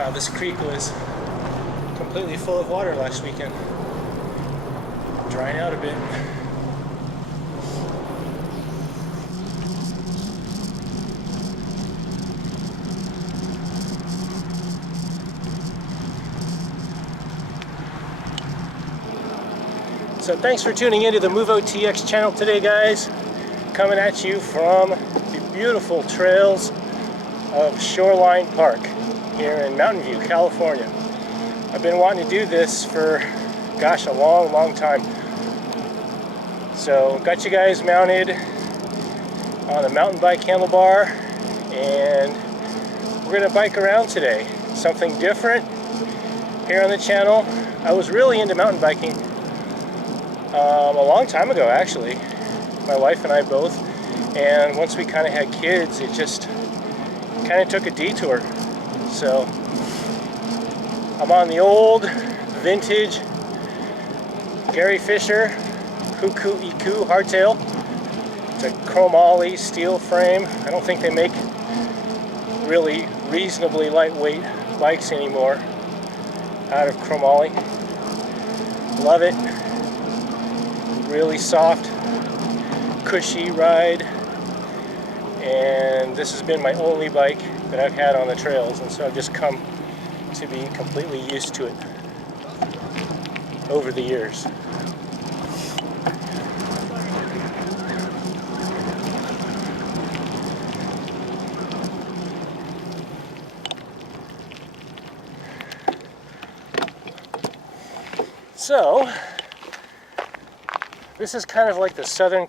Wow, this creek was completely full of water last weekend. Drying out a bit. So thanks for tuning into the MoveOTX channel today, guys. Coming at you from the beautiful trails of Shoreline Park here in Mountain View, California. I've been wanting to do this for, gosh, a long time. So got you guys mounted on a mountain bike handlebar, and we're gonna bike around today. Something different here on the channel. I was really into mountain biking a long time ago, actually. My wife and I both. And once we kind of had kids, it just kind of took a detour. So I'm on the old vintage Gary Fisher Cuckoo Iku hardtail. It's a chromoly steel frame. I don't think they make really reasonably lightweight bikes anymore out of chromoly. Love it. Really soft, cushy ride. And this has been my only bike that I've had on the trails, and so I've just come to be completely used to it over the years. So this is kind of like the southern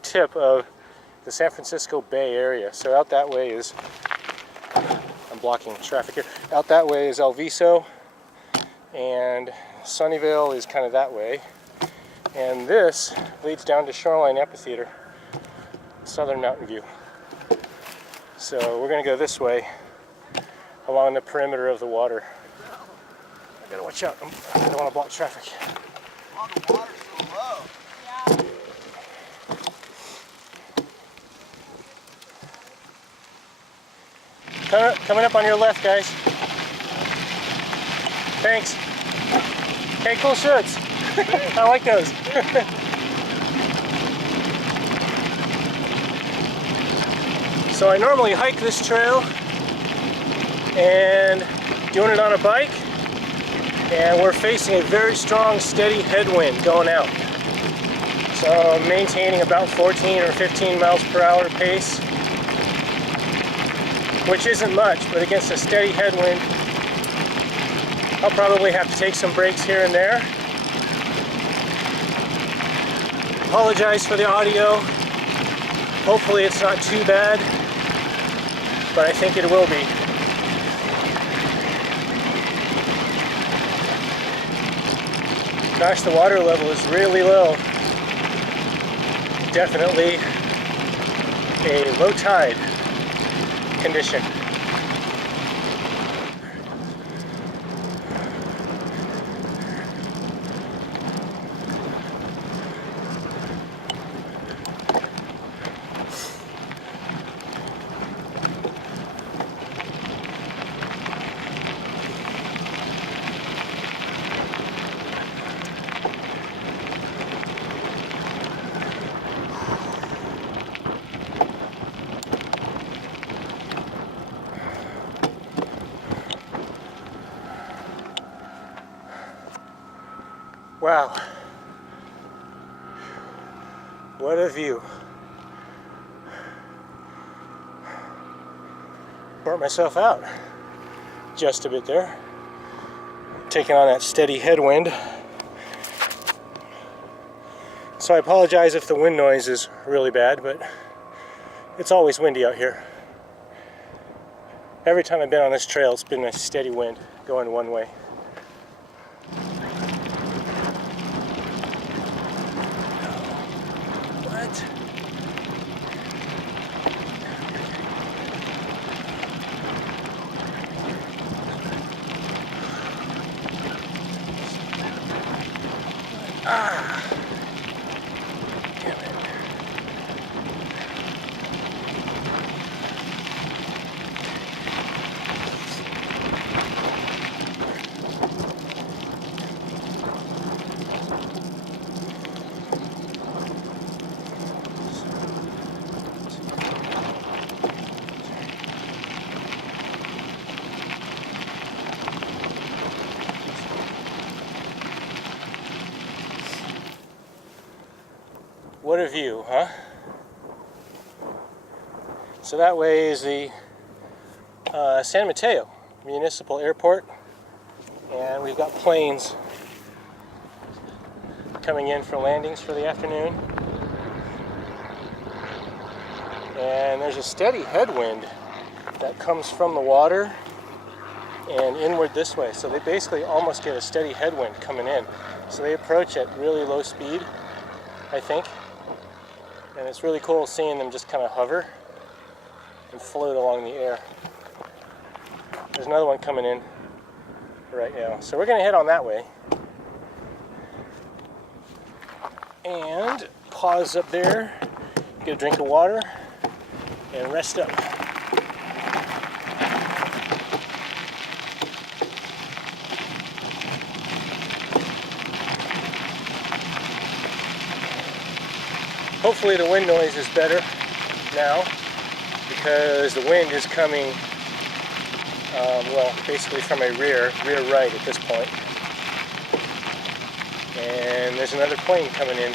tip of the San Francisco Bay Area. So out that way is, I'm blocking traffic here, out that way is El Viso, and Sunnyvale is kind of that way. And this leads down to Shoreline Amphitheater, Southern Mountain View. So we're gonna go this way along the perimeter of the water. I gotta watch out, I don't wanna block traffic. Oh, the water's so low. Yeah. Coming up on your left, guys. Thanks. Hey, cool shirts. I like those. So I normally hike this trail, and doing it on a bike, and we're facing a very strong, steady headwind going out. So I'm maintaining about 14 or 15 miles per hour pace, which isn't much, but against a steady headwind, I'll probably have to take some breaks here and there. Apologize for the audio. Hopefully it's not too bad, but I think it will be. Gosh, the water level is really low. Definitely a low tide condition. Wow, what a view. Burnt myself out just a bit there, taking on that steady headwind. So I apologize if the wind noise is really bad, but it's always windy out here. Every time I've been on this trail, it's been a steady wind going one way. Ah! Damn it. view, huh? So that way is the San Mateo Municipal Airport, and we've got planes coming in for landings for the afternoon. And there's a steady headwind that comes from the water and inward this way. So they basically almost get a steady headwind coming in. So they approach at really low speed, I think. And it's really cool seeing them just kind of hover and float along the air. There's another one coming in right now. So we're going to head on that way. And pause up there, get a drink of water, and rest up. Hopefully the wind noise is better now, because the wind is coming, well, basically from a rear right at this point. And there's another plane coming in.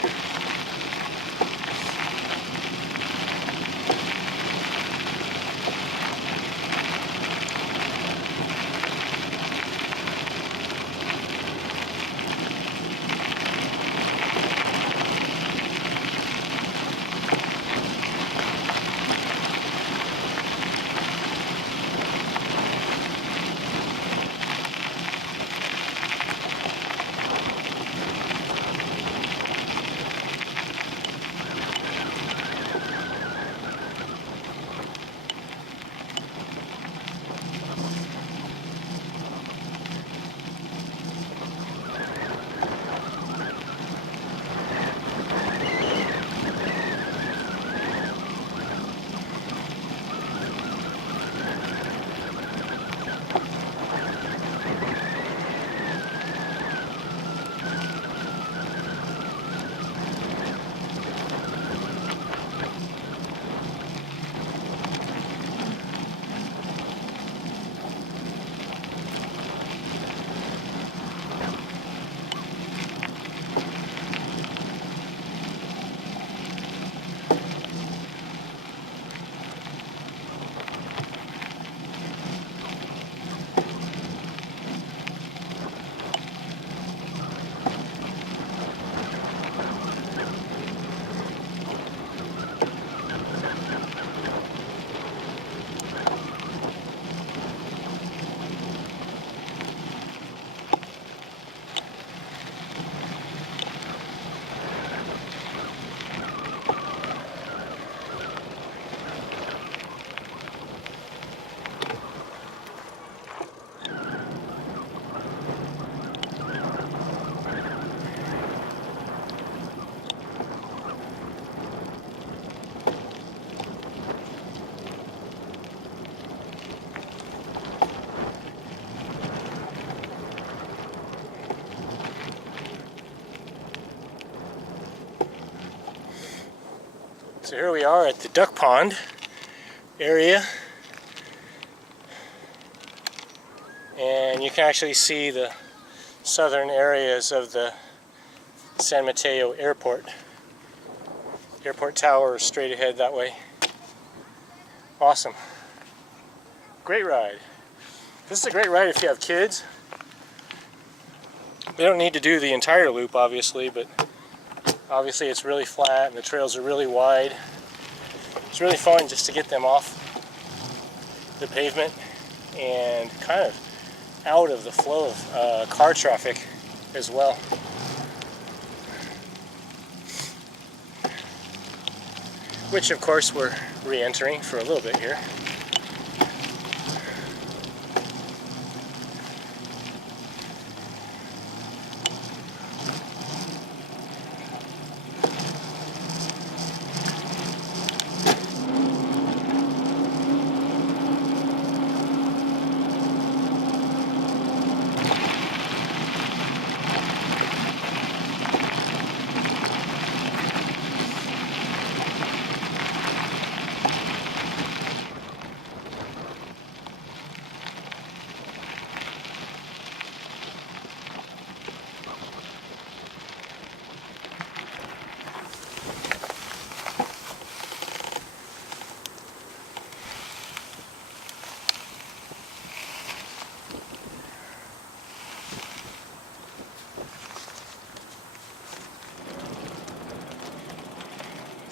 So here we are at the duck pond area, and you can actually see the southern areas of the San Mateo Airport. Airport tower is straight ahead that way. Awesome. Great ride. This is a great ride if you have kids. They don't need to do the entire loop, obviously, but obviously it's really flat and the trails are really wide. It's really fun just to get them off the pavement and kind of out of the flow of car traffic as well. Which of course we're re-entering for a little bit here.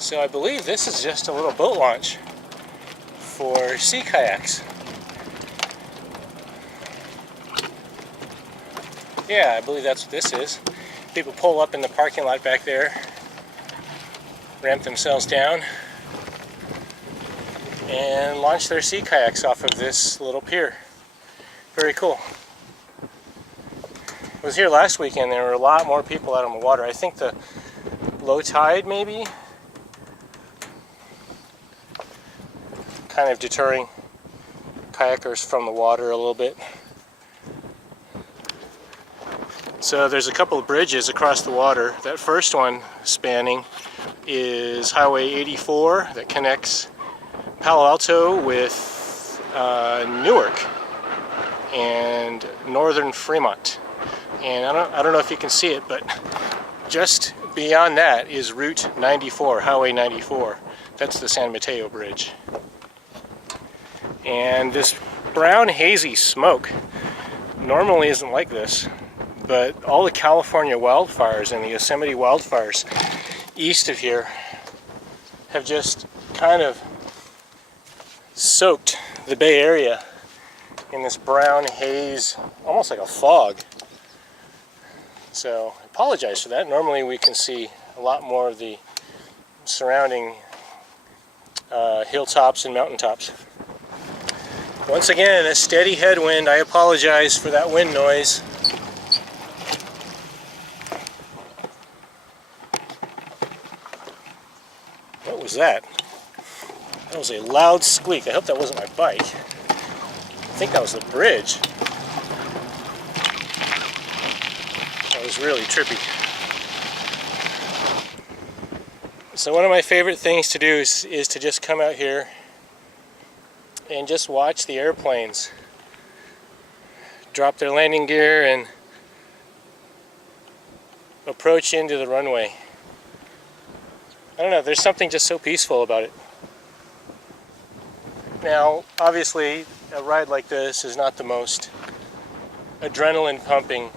So I believe this is just a little boat launch for sea kayaks. Yeah, I believe that's what this is. People pull up in the parking lot back there, ramp themselves down, and launch their sea kayaks off of this little pier. Very cool. I was here last weekend. There were a lot more people out on the water. I think the low tide maybe kind of deterring kayakers from the water a little bit. So there's a couple of bridges across the water. That first one spanning is Highway 84 that connects Palo Alto with Newark and northern Fremont. And I don't know if you can see it, but just beyond that is Route 94, Highway 94. That's the San Mateo Bridge. And this brown hazy smoke normally isn't like this, but all the California wildfires and the Yosemite wildfires east of here have just kind of soaked the Bay Area in this brown haze, almost like a fog. So I apologize for that. Normally we can see a lot more of the surrounding hilltops and mountaintops. Once again, a steady headwind. I apologize for that wind noise. What was that? That was a loud squeak. I hope that wasn't my bike. I think that was the bridge. That was really trippy. So one of my favorite things to do is to just come out here and just watch the airplanes drop their landing gear and approach into the runway. I don't know, there's something just so peaceful about it. Now, obviously, a ride like this is not the most adrenaline pumping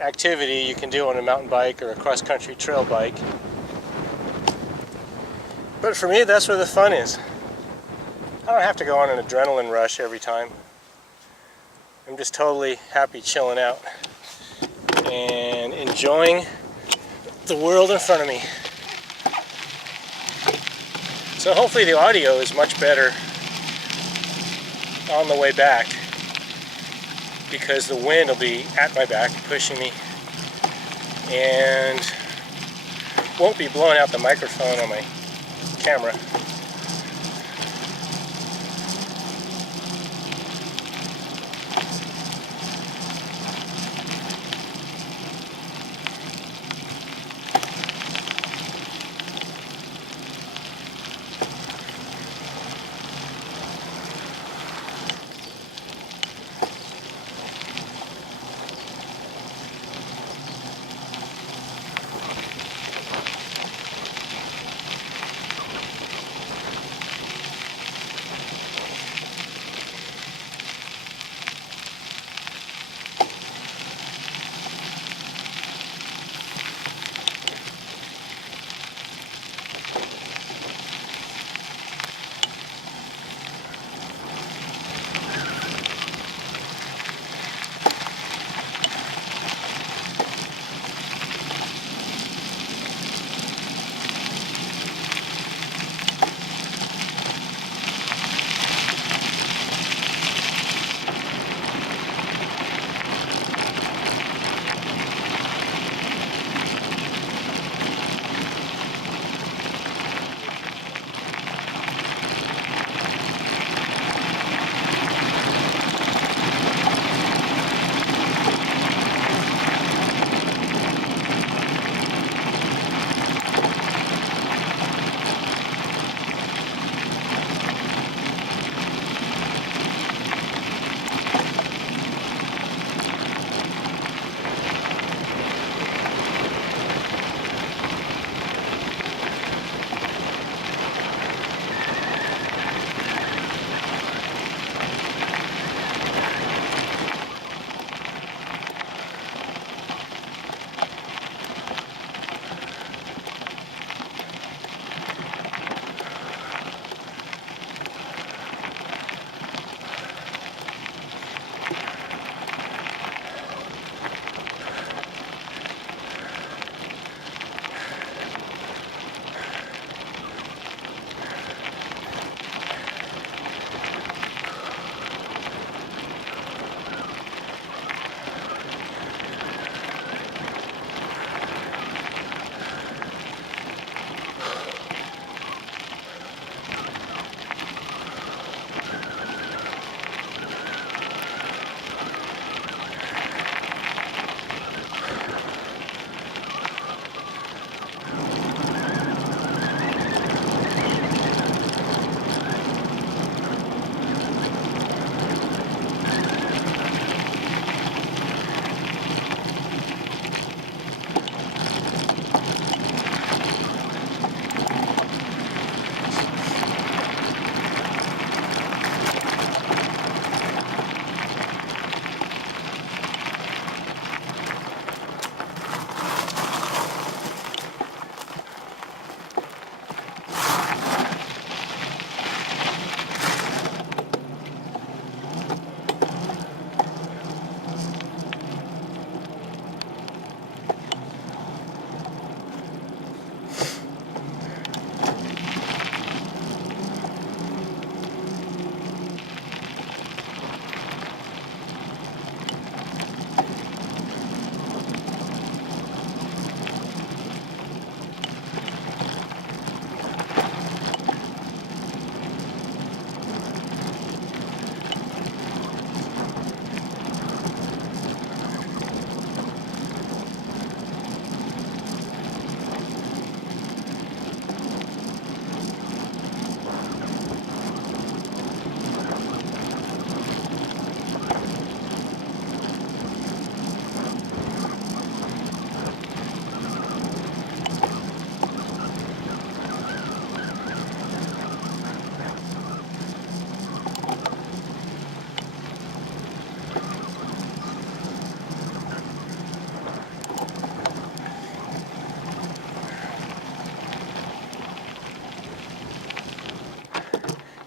activity you can do on a mountain bike or a cross-country trail bike. But for me, that's where the fun is. I don't have to go on an adrenaline rush every time. I'm just totally happy chilling out and enjoying the world in front of me. So hopefully the audio is much better on the way back, because the wind will be at my back pushing me and won't be blowing out the microphone on my camera.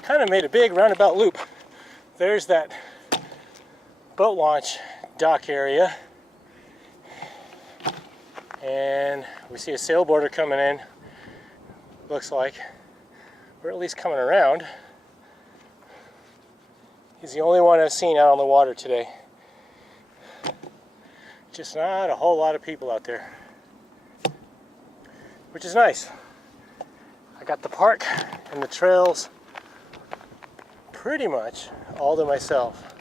kind of made a big roundabout loop. There's that boat launch dock area. And we see a sailboarder coming in. Looks like we're at least coming around. He's the only one I've seen out on the water today. Just not a whole lot of people out there, which is nice. I got the park and the trails pretty much all to myself.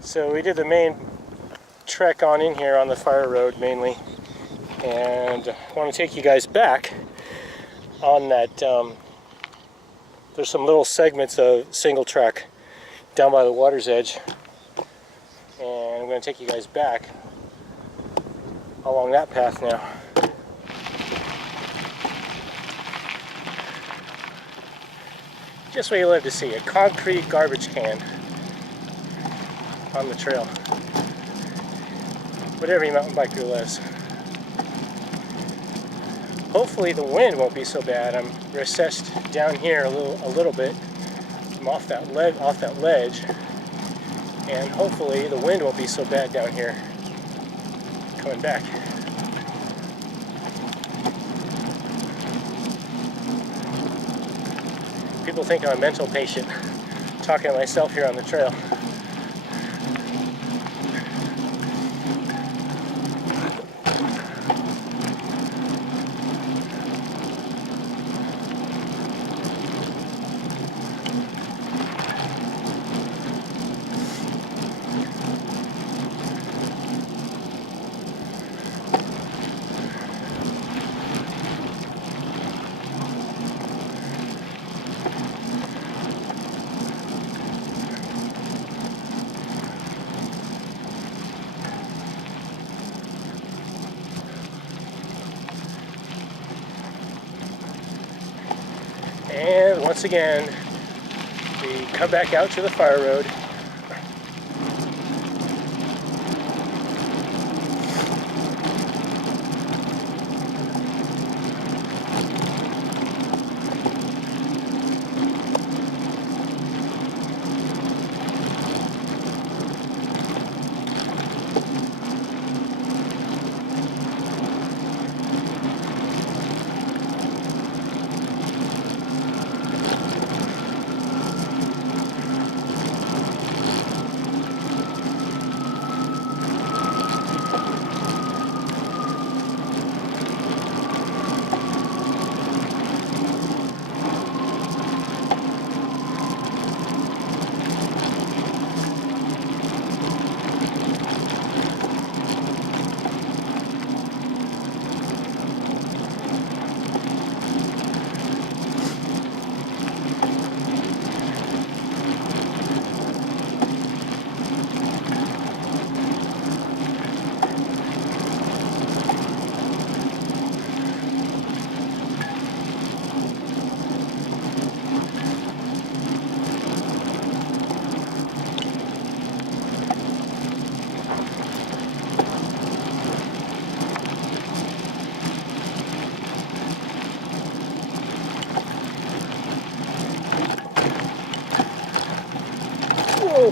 So we did the main trek on in here on the fire road mainly, and I want to take you guys back on that. There's some little segments of single track down by the water's edge, and I'm going to take you guys back along that path now. Just what you live to see, a concrete garbage can on the trail. But every mountain biker lives. Hopefully the wind won't be so bad. I'm recessed down here a little bit. I'm off that ledge, and hopefully the wind won't be so bad down here coming back. People think I'm a mental patient talking to myself here on the trail. And once again, we come back out to the fire road. Whoa,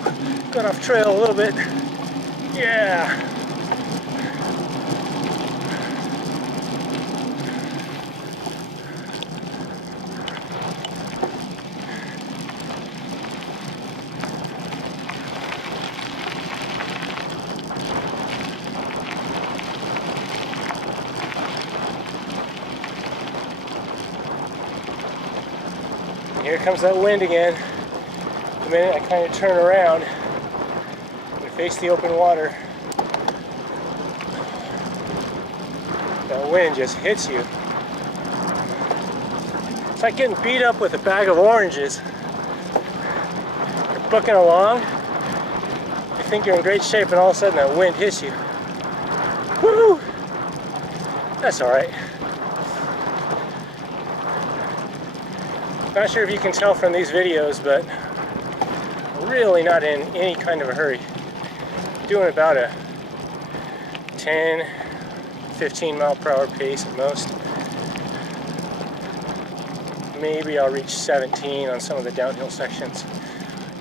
got off trail a little bit. Yeah. Here comes that wind again. The minute I kind of turn around and face the open water, that wind just hits you. It's like getting beat up with a bag of oranges. You're booking along, you think you're in great shape, and all of a sudden that wind hits you. Woo! That's alright. Not sure if you can tell from these videos, but I'm really not in any kind of a hurry. Doing about a 10-15 mile per hour pace at most. maybe I'll reach 17 on some of the downhill sections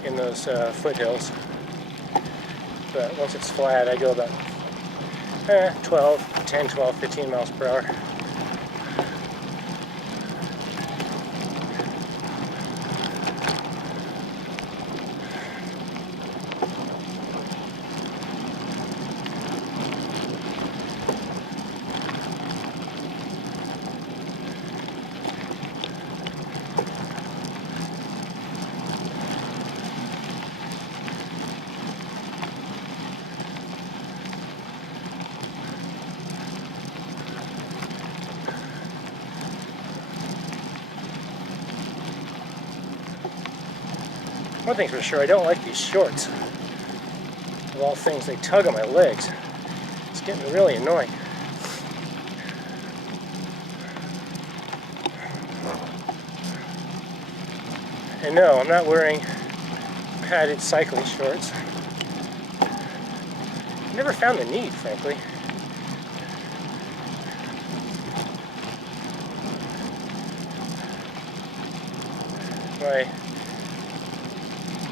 in those foothills. But once it's flat, I go about 10, 12, 15 miles per hour. One thing's for sure, I don't like these shorts. Of all things, they tug on my legs. It's getting really annoying. And no, I'm not wearing padded cycling shorts. Never found the need, frankly. My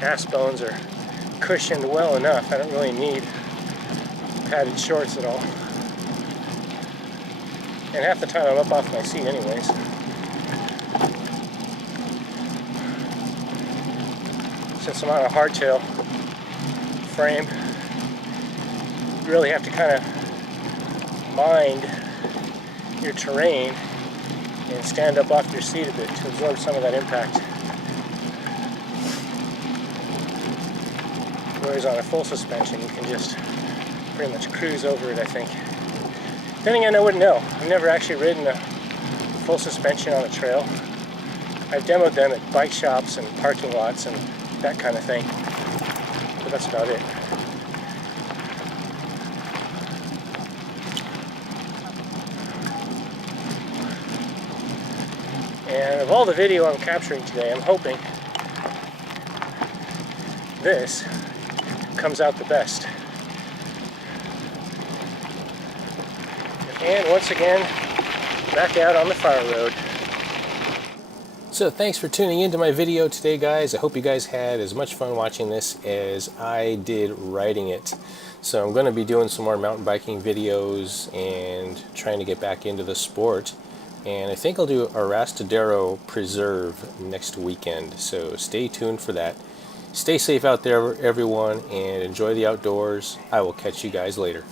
ass bones are cushioned well enough. I don't really need padded shorts at all. And half the time I'm up off my seat anyways. Since I'm on a hardtail frame, you really have to kind of mind your terrain and stand up off your seat a bit to absorb some of that impact. Whereas on a full suspension, you can just pretty much cruise over it, I think. Then again, I wouldn't know. I've never actually ridden a full suspension on a trail. I've demoed them at bike shops and parking lots and that kind of thing, but that's about it. And of all the video I'm capturing today, I'm hoping this comes out the best. And once again, back out on the fire road. So thanks for tuning into my video today, guys. I hope you guys had as much fun watching this as I did writing it. So I'm going to be doing some more mountain biking videos and trying to get back into the sport. And I think I'll do a Arastadero Preserve next weekend. So stay tuned for that. Stay safe out there, everyone, and enjoy the outdoors. I will catch you guys later.